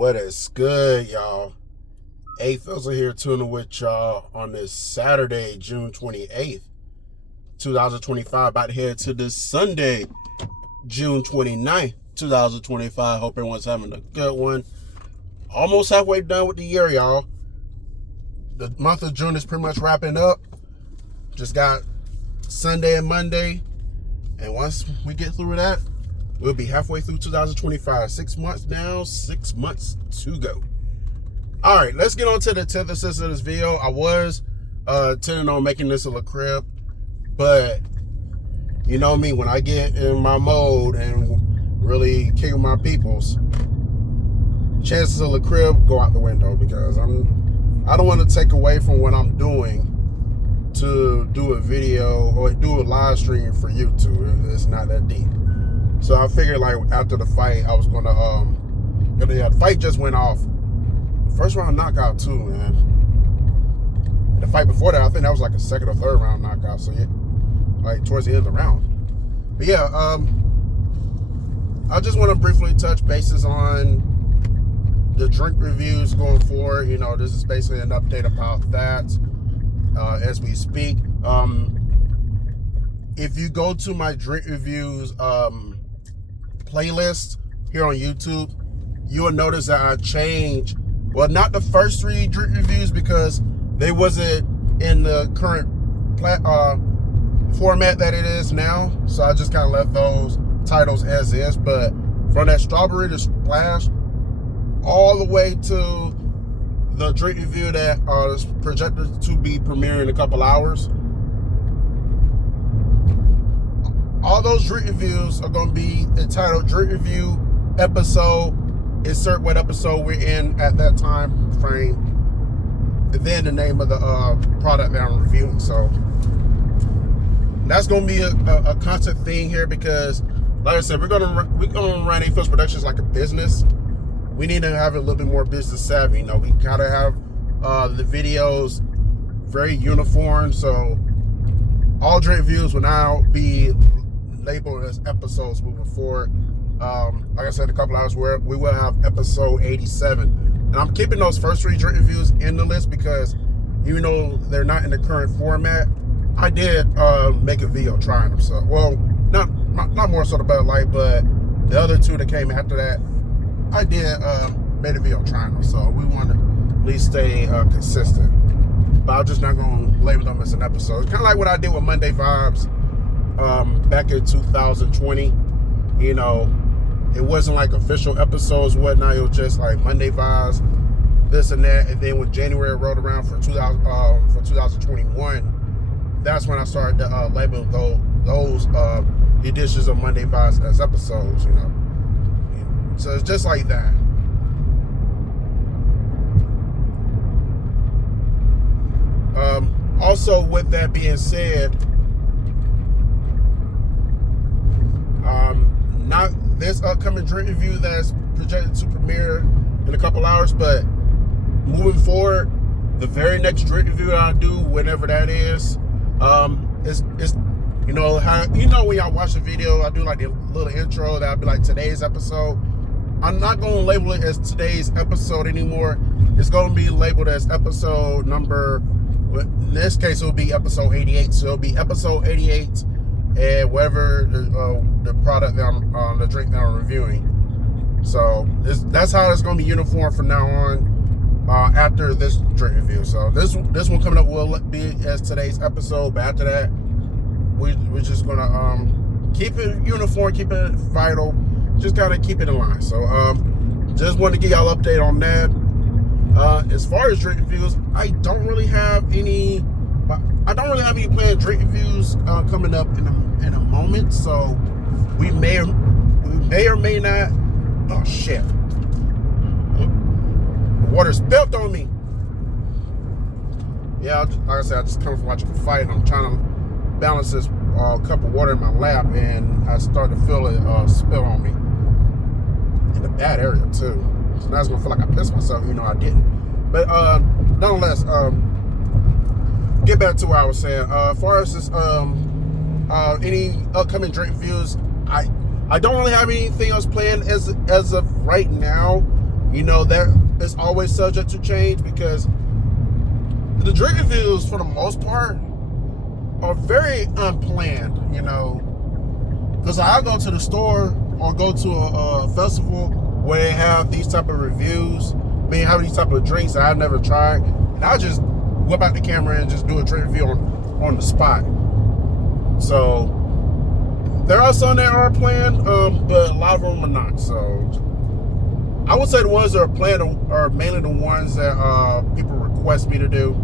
What is good, y'all? A-Fizzle here tuning with y'all on this Saturday, June 28th, 2025. About to head to this Sunday, June 29th, 2025. Hope everyone's having a good one. Almost halfway done with the year, y'all. The month of June is pretty much wrapping up. Just got Sunday and Monday. And once we get through that, we'll be halfway through 2025. 6 months down, 6 months to go. All right, let's get on to the antithesis of this video. I was intending on making this a La Crib, but you know me, when I get in my mode and really kicking my peoples, chances of La Crib go out the window because I don't want to take away from what I'm doing to do a video or do a live stream for YouTube. It's not that deep. So I figured, like, after the fight, I was gonna the fight just went off. First round knockout too, man. And the fight before that, I think that was like a second or third round knockout. So yeah, like towards the end of the round. But yeah, I just want to briefly touch bases on the drink reviews going forward. You know, this is basically an update about that as we speak. If you go to my drink reviews playlist here on YouTube, you will notice that I changed, well, not the first 3 drink reviews because they wasn't in the current format that it is now. So I just kind of left those titles as is. But from that strawberry to splash all the way to the drink review that is projected to be premiering in a couple hours, all those drink reviews are going to be entitled Drink Review Episode, insert what episode we're in at that time frame, and then the name of the product that I'm reviewing. So that's going to be a constant thing here because, like I said, we're going to run A-Fizzle Productions like a business. We need to have a little bit more business savvy. You know, we gotta have the videos very uniform. So all drink reviews will now be labeled as episodes moving forward. Like I said, in a couple hours we will have episode 87, and I'm keeping those first 3 drink reviews in the list because even though they're not in the current format, I did make a video trying them. So, well, not more so the Bud Light, but the other 2 that came after that, I did made a video trying them. So we want to at least stay consistent, but I'm just not going to label them as an episode. It's kind of like what I did with Monday Vibes back in 2020. You know, it wasn't like official episodes, whatnot. It was just like Monday Vibes, this and that. And then when January rolled around for 2021, that's when I started to label those editions of Monday Vibes as episodes. You know, so it's just like that. Also, with that being said, not this upcoming drink review that's projected to premiere in a couple hours, but moving forward, the very next drink review that I do, whenever that is, it's you know how when y'all watch the video, I do like the little intro that'll be like today's episode. I'm not going to label it as today's episode anymore. It's going to be labeled as episode number. In this case, it will be episode 88. So it'll be episode 88. And whatever the product that the drink that I'm reviewing. So that's how it's going to be uniform from now on. After this drink review, so this one coming up will be as today's episode. But after that, we're just gonna keep it uniform, keep it vital, just gotta keep it in line. So just wanted to give y'all an update on that. As far as drink reviews, I don't really have any planned drink reviews coming up in a moment. So we may or may not. Oh shit! Water spilled on me. Yeah, like I said, I just come from watching the fight, and I'm trying to balance this cup of water in my lap, and I started to feel it spill on me in a bad area too. So now it's gonna feel like I pissed myself, even though I didn't. But nonetheless, get back to what I was saying. As far as this, any upcoming drink reviews, I don't really have anything else planned as of right now. you know, that is always subject to change because the drink reviews, for the most part, are very unplanned, you know. Because I'll go to the store or go to a festival where they have these type of reviews, have these type of drinks that I've never tried, and I'll just whip out the camera and just do a drink review on the spot. So there are some that are planned, but a lot of them are not. So I would say the ones that are planned are mainly the ones that people request me to do.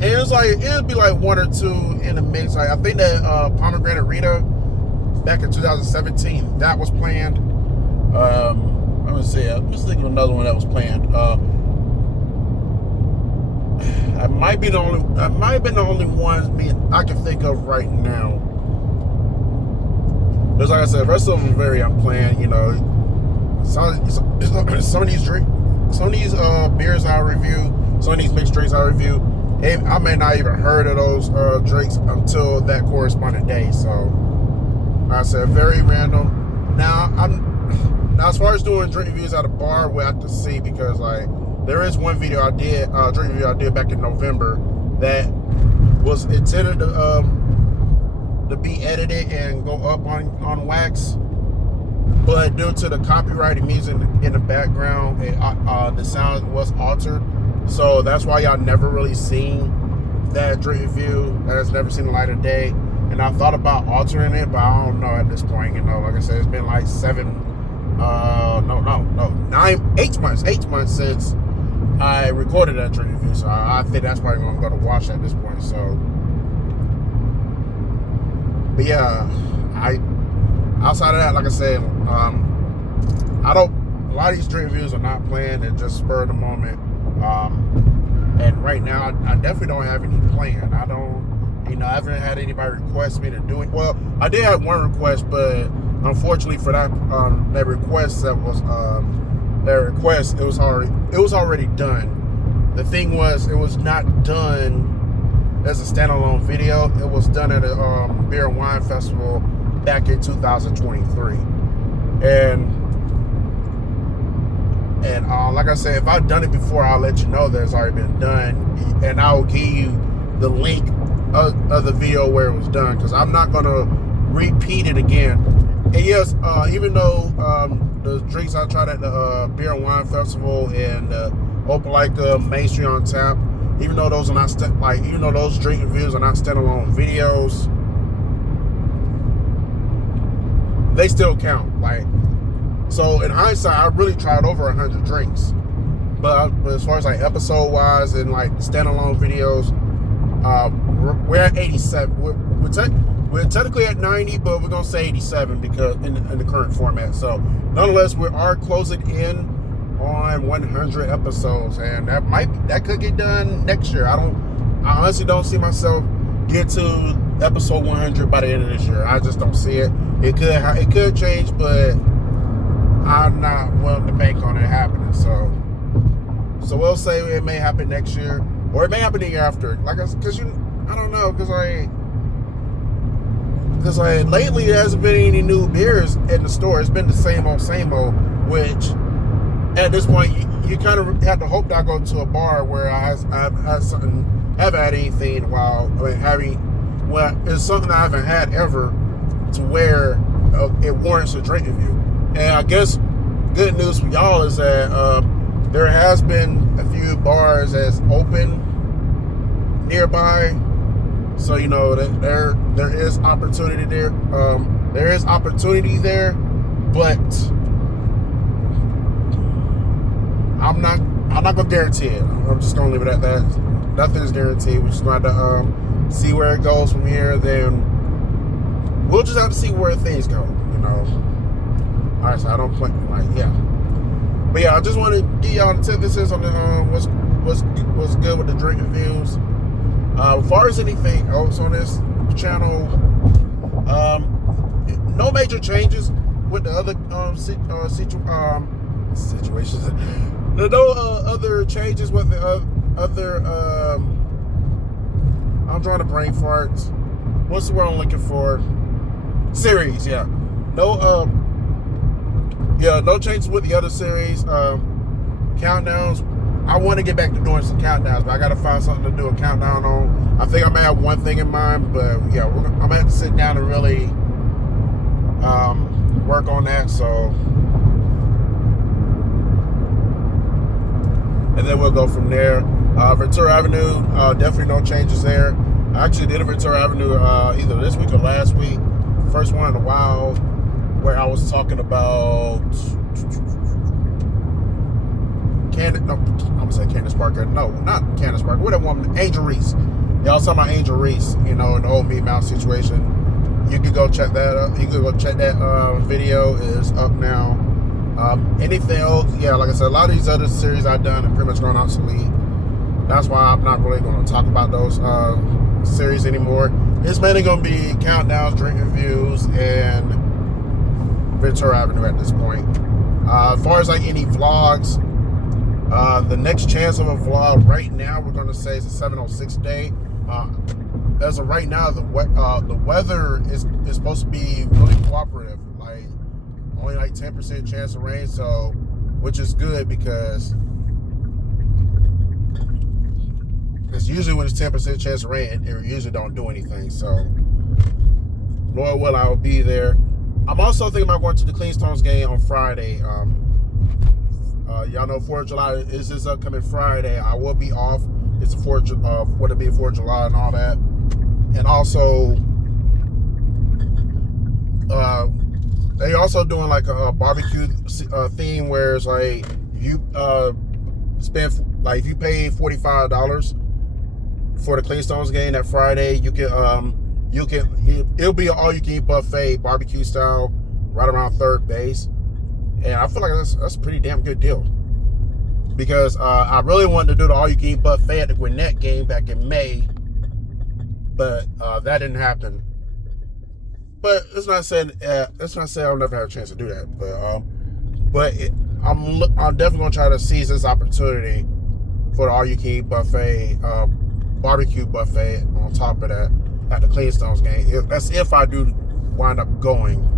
And it'd be like one or two in the mix. Like I think that Pomegranate Rita back in 2017, that was planned. Let me see. I'm just thinking of another one that was planned. I might have been the only one I can think of right now. Because like I said, the rest of them are very unplanned. You know, some of these beers I review, some of these mixed drinks I review, I may not even heard of those drinks until that corresponding day. So like I said, very random. Now as far as doing drink reviews at a bar, we'll have to see, because like there is one video I did, drink review I did back in November that was intended to be edited and go up on wax, but due to the copyrighted music in the background, the sound was altered. So that's why y'all never really seen that drink review. That has never seen the light of day. And I thought about altering it, but I don't know at this point. You know, like I said, it's been like 8 months since I recorded that drink review. So I think that's probably gonna go to wash at this point. So, but yeah, outside of that, like I said, a lot of these drink reviews are not planned and just spur of the moment. And right now, I definitely don't have any plan. I haven't had anybody request me to do it. Well, I did have one request, but unfortunately for that request, it was already done. The thing was, it was not done as a standalone video. It was done at a beer and wine festival back in 2023, and like I said, if I've done it before, I'll let you know that it's already been done, and I'll give you the link of the video where it was done, because I'm not gonna repeat it again. And yes, even though the drinks I tried at the beer and wine festival and Opelika Main Street on Tap, even though those are not even though those drink reviews are not standalone videos, they still count. So in hindsight, I really tried over 100 drinks, but as far as like episode wise and like standalone videos, we're at 87. We're technically at 90, but we're gonna say 87 because in the current format. So nonetheless, we are closing in on 100 episodes, and that could get done next year. I honestly don't see myself get to episode 100 by the end of this year. I just don't see it. It could change, but I'm not willing to bank on it happening. So we'll say it may happen next year, or it may happen the year after. I don't know, because lately there hasn't been any new beers in the store. It's been the same old, which at this point you kind of have to hope that I go to a bar where I've haven't had anything in a while. It's something I haven't had ever to where it warrants a drink review. And I guess good news for y'all is that there has been a few bars that's open nearby. So you know that there is opportunity there. There is opportunity there, but I'm not gonna guarantee it. I'm just gonna leave it at that. Nothing is guaranteed. We just going to see where it goes from here. Then we'll just have to see where things go. You know. All right, so I don't play but yeah, I just want to give y'all the antithesis on the what's good with the drink reviews. As far as anything else on this channel, no major changes with the other situations. No other changes with the other. I'm trying to brain fart. What's the word I'm looking for? Series, yeah. No changes with the other series. countdowns. I want to get back to doing some countdowns, but I got to find something to do a countdown on. I think I may have one thing in mind, but yeah, I'm going to have to sit down and really work on that. So, and then we'll go from there. Ventura Avenue, definitely no changes there. I actually did a Ventura Avenue either this week or last week. First one in a while, where I was talking about I'm gonna say Candace Parker. No, not Candace Parker. What that woman? Angel Reese. Y'all was talking about Angel Reese, in the old Meat Mouse situation. You could go check that up. You could go check that video. Is up now. Anything else? Yeah, like I said, a lot of these other series I've done have pretty much gone obsolete. That's why I'm not really going to talk about those series anymore. It's mainly going to be countdowns, drink reviews, and Ventura Avenue at this point. As far as like any vlogs, the next chance of a vlog right now, we're going to say, is a 706 day. As of right now, the weather is supposed to be really cooperative. Like only like 10% chance of rain, so which is good because it's usually when it's 10% chance of rain, it usually don't do anything. So Lord will, I will be there. I'm also thinking about going to the Cleanstones game on Friday. Y'all know 4th of July is this upcoming Friday. I will be off. It's the 4th of what it be 4th of July and all that. And also, they also doing like a barbecue theme where it's like you spend, like if you pay $45 for the Cleanstones game that Friday, you can it'll be an all you can eat buffet barbecue style right around third base. And I feel like that's a pretty damn good deal. Because I really wanted to do the all-you-can-eat buffet at the Gwinnett game back in May. But that didn't happen. But it's not saying I'll never have a chance to do that. But I'm definitely going to try to seize this opportunity for the all-you-can-eat buffet, barbecue buffet on top of that at the Cleanstones game. That's if I do wind up going.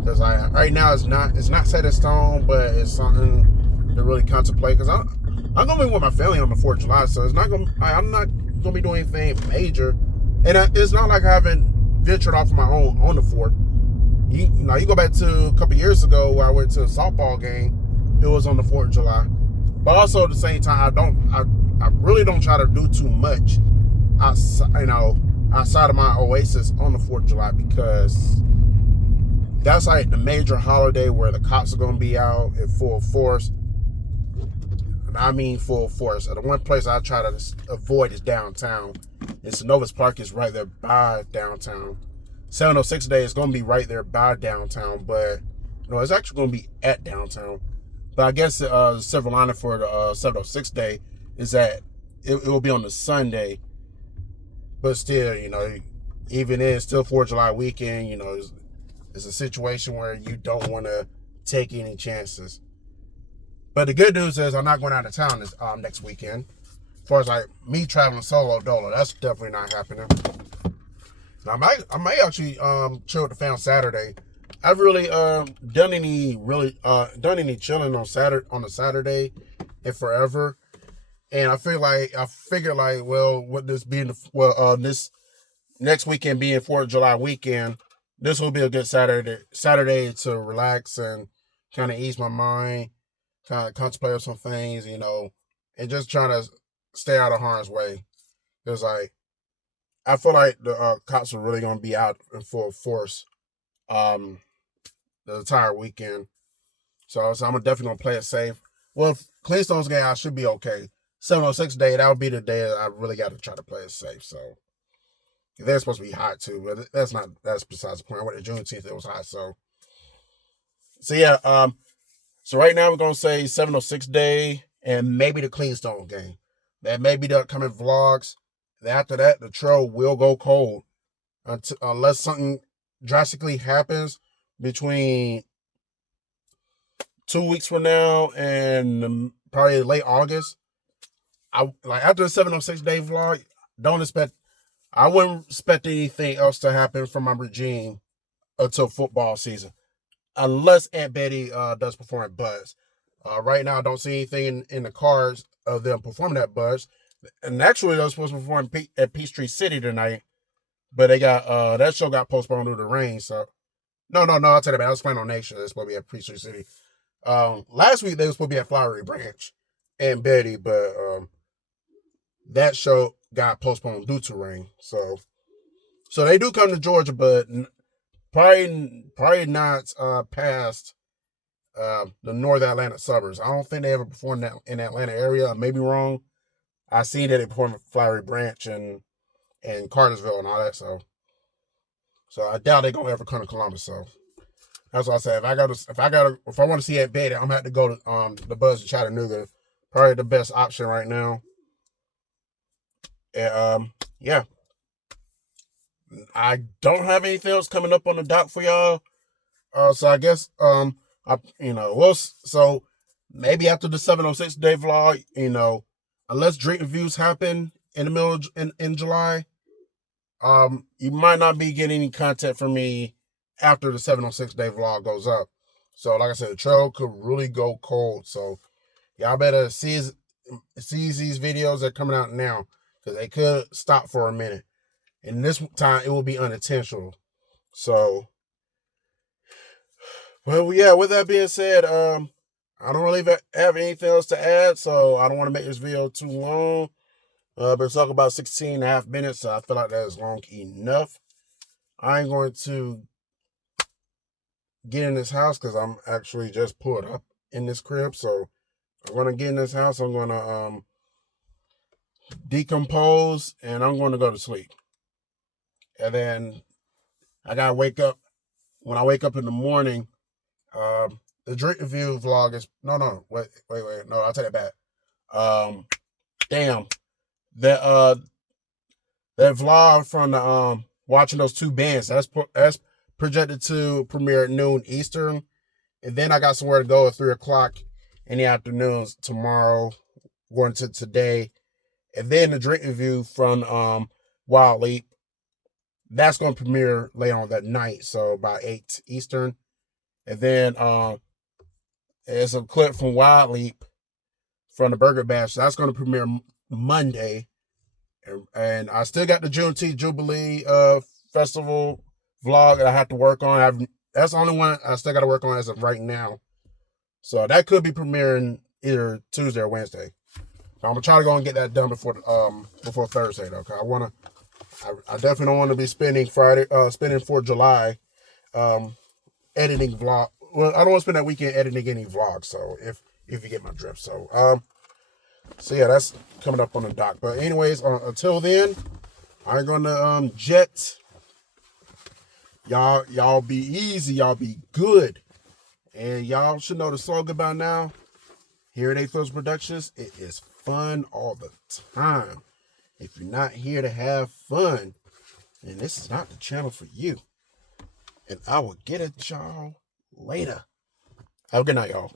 Because right now it's not set in stone, but it's something to really contemplate. Because I'm gonna be with my family on the 4th of July, so I'm not gonna be doing anything major, and it's not like I haven't ventured off on my own on the 4th. You go back to a couple years ago where I went to a softball game. It was on the 4th of July, but also at the same time I really don't try to do too much outside of my oasis on the 4th of July, because that's like the major holiday where the cops are going to be out in full force. And I mean full force. The one place I try to avoid is downtown. And Synovus Park is right there by downtown. 706 Day is going to be right there by downtown, but it's actually going to be at downtown. But I guess the silver lining for the 706 Day is that it will be on the Sunday. But still, even then, still 4th of July weekend, it's a situation where you don't want to take any chances. But the good news is I'm not going out of town this next weekend. As far as like me traveling solo dolo, that's definitely not happening. Now, I might actually chill with the fam Saturday. I've really done any chilling on the Saturday in forever. And I figured like, well, with this being this next weekend being 4th of July weekend, this will be a good Saturday to relax and kind of ease my mind, kind of contemplate on some things, and just trying to stay out of harm's way. Because I feel like the cops are really going to be out in full force the entire weekend. So I'm definitely going to play it safe. Well, if Cleanstones game, I should be okay. 706 Day, that would be the day that I really got to try to play it safe. So they're supposed to be hot too, but that's besides the point. I went to Juneteenth, it was hot. So yeah, so right now we're going to say 706 Day and maybe the Cleanstone game. That may be the upcoming vlogs. Then after that, the trail will go cold unless something drastically happens between 2 weeks from now and probably late August. After the 706 Day vlog, I wouldn't expect anything else to happen from my regime until football season, unless Aunt Betty does perform at Buzz. Right now, I don't see anything in the cards of them performing at Buzz. And actually, they were supposed to perform at Peachtree City tonight, but they got that show got postponed due to rain. So no, I'll tell you about it. I was playing on Nation. They're supposed to be at Peachtree City. Last week they were supposed to be at Flowery Branch and Betty, but that show got postponed due to rain. So they do come to Georgia, but probably not past the North Atlanta suburbs. I don't think they ever performed in the Atlanta area. I may be wrong. I seen that they performed at Flowery Branch and Cartersville and all that. So I doubt they're gonna ever come to Columbus. So that's what I said. If I want to see Aunt Betty, I'm gonna have to go to the Buzz in Chattanooga. Probably the best option right now. And yeah. I don't have anything else coming up on the dock for y'all. So I guess so maybe after the 706 day vlog, unless drink reviews happen in the middle of, in July, you might not be getting any content from me after the 706 day vlog goes up. So like I said, the trail could really go cold. So y'all better seize these videos that are coming out now, because they could stop for a minute. And this time it will be unintentional. So, well, yeah, with that being said, I don't really have anything else to add, so I don't want to make this video too long. But it's talking about 16 and a half minutes, so I feel like that is long enough. I ain't going to get in this house because I'm actually just pulled up in this crib. So I'm going to get in this house. I'm going to decompose, and I'm going to go to sleep. And then I gotta wake up. When I wake up in the morning, the drink review vlog is wait. No, I'll take it back. That vlog from the watching those two bands, that's projected to premiere at noon Eastern. And then I got somewhere to go at 3:00 in the afternoons tomorrow, going to today. And then the drink review from Wild Leap, that's going to premiere later on that night, so about 8 Eastern. And then there's a clip from Wild Leap from the Burger Bash. So that's going to premiere Monday. And I still got the Juneteenth Jubilee Festival vlog that I have to work on. That's the only one I still got to work on as of right now. So that could be premiering either Tuesday or Wednesday. So I'm going to try to go and get that done before Thursday, though, because I definitely don't want to be spending 4th of July editing vlog. Well, I don't want to spend that weekend editing any vlogs. So if you get my drift. So yeah, that's coming up on the dock. But anyways, until then, I'm gonna jet. Y'all be easy. Y'all be good. And y'all should know the slogan by now. Here at A-Fizzle Productions, it is fun all the time. If you're not here to have fun, then this is not the channel for you. And I will get at y'all later. Have a good night, y'all.